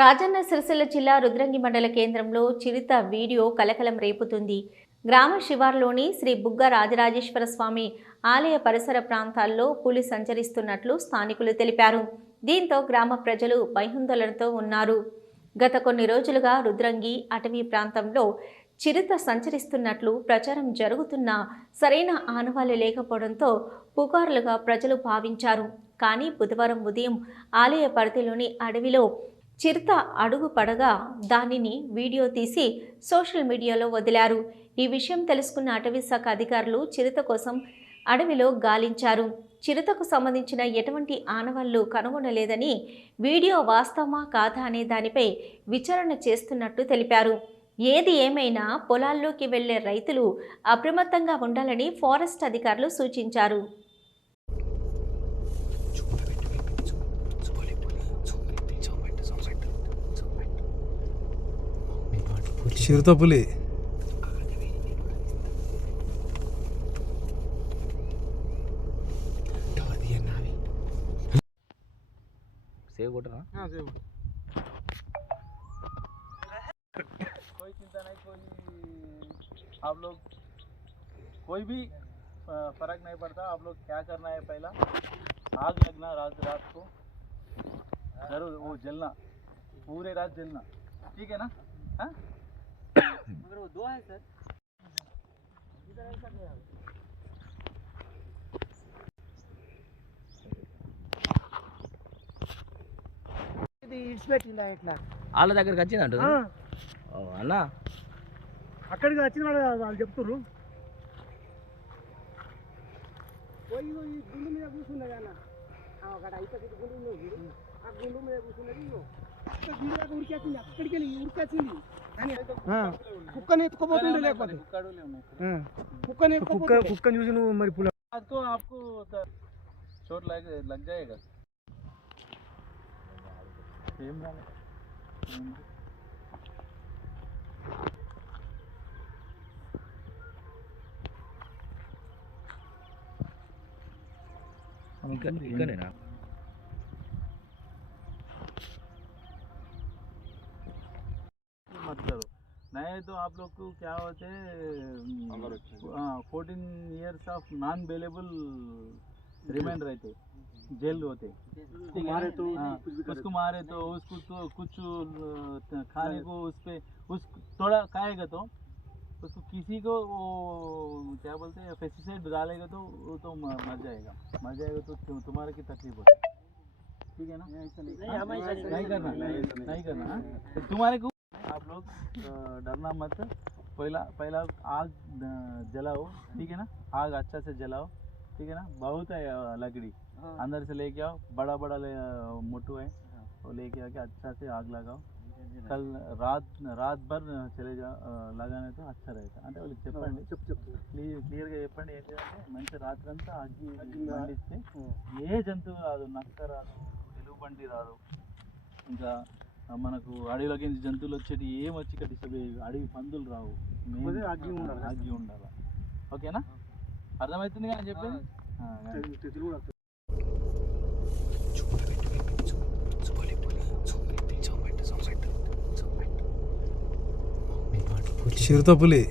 రాజన్న సిరిసిల్ల జిల్లా రుద్రంగి మండల కేంద్రంలో చిరుత వీడియో కలకలం రేపుతుంది. గ్రామ శివార్లోని శ్రీ బుగ్గ రాజరాజేశ్వర స్వామి ఆలయ పరిసర ప్రాంతాల్లో పులి సంచరిస్తున్నట్లు స్థానికులు తెలిపారు. దీంతో గ్రామ ప్రజలు భయాందోళనతో ఉన్నారు. గత కొన్ని రోజులుగా రుద్రంగి అటవీ ప్రాంతంలో చిరుత సంచరిస్తున్నట్లు ప్రచారం జరుగుతున్నా సరైన ఆనవాళ్లు లేకపోవడంతో పుకార్లుగా ప్రజలు భావించారు. కానీ బుధవారం ఉదయం ఆలయ పరిధిలోని అడవిలో చిరుత అడుగు పడగా దానిని వీడియో తీసి సోషల్ మీడియాలో వదిలారు. ఈ విషయం తెలుసుకున్న అటవీ శాఖ అధికారులు చిరుత కోసం అడవిలో గాలించారు. చిరుతకు సంబంధించిన ఎటువంటి ఆనవాళ్లు కనుగొనలేదని, వీడియో వాస్తవమా కాదా అనే దానిపై విచారణ చేస్తున్నట్టు తెలిపారు. ఏది ఏమైనా పొలాల్లోకి వెళ్లే రైతులు అప్రమత్తంగా ఉండాలని ఫారెస్ట్ అధికారులు సూచించారు. చిరుత పులి सेव कोटना हाँ सेव कोई चिंता नहीं, कोई आप लोग कोई भी फर्क नहीं पड़ता। आप लोग क्या करना है, पहला आग लगना रात को जरूर, वो जलना पूरे रात जलना, ठीक है ना? हाँ मगर वो दो है सर, इधर ऐसा नहीं है। వాళ్ళ దగ్గరికి వచ్చిందంట అన్న, అక్కడికి వచ్చిన వాళ్ళు చెప్తున్నారు. గుండు మీద కూర్చున్నది అన్న, అక్కడ అయితే గుండు ఆ గుండు మీద కూర్చున్నది. ఉరికేసింది, అక్కడికి వెళ్ళి ఉరికేసింది. కుక్కని ఎత్తుకోబోతుండే, లేకపోతే కుక్కని చూసి నువ్వు మరి పుల आपको चोट लग जाएगा. ఇక్కడేనా? मत करो, नहीं तो आप लोग को क्या होते हैं 14 years of non bailable remand रहते, जेल होते, मारे तो उसको मारे तो उसको तो कुछ खाने को उस पे उस थोड़ा खाएगा तो उसको किसी को वो क्या बोलते हैं पेस्टिसाइड डालेगा तो वो तो मर जाएगा तो तुम्हारे की तकलीफ होगी, ठीक है ना? नहीं करना तुम्हारे को। आप लोग डरना मत, पहला आग जलाओ, ठीक है ना? आग अच्छा से जलाओ, ठीक है ना? बहुत है लकड़ी, अंदर से लेके आओ, बड़ा मोटू है वो लेके आके अच्छा से आग लगाओ. कल रात भर चले जाओ, लगाने तो अच्छा रहता. అంటే వాళ్ళకి చెప్పండి, క్లియర్గా చెప్పండి ఏంటంటే మంచి రాత్రంతా అగ్గి మండిస్తే ఏ జంతువు రాదు, నక్క రాదు, ఎలుగుబంటి రాదు, ఇంకా మనకు అడవిలోకి జంతువులు వచ్చేటి ఏం వచ్చి ఇక్కడ డిస్టర్బ్ అయ్యేవి, అడవి పందులు రావు, అగ్గి ఉండాలి. ఓకేనా? అర్థమవుతుంది కానీ చెప్పేది. చిరుత పులి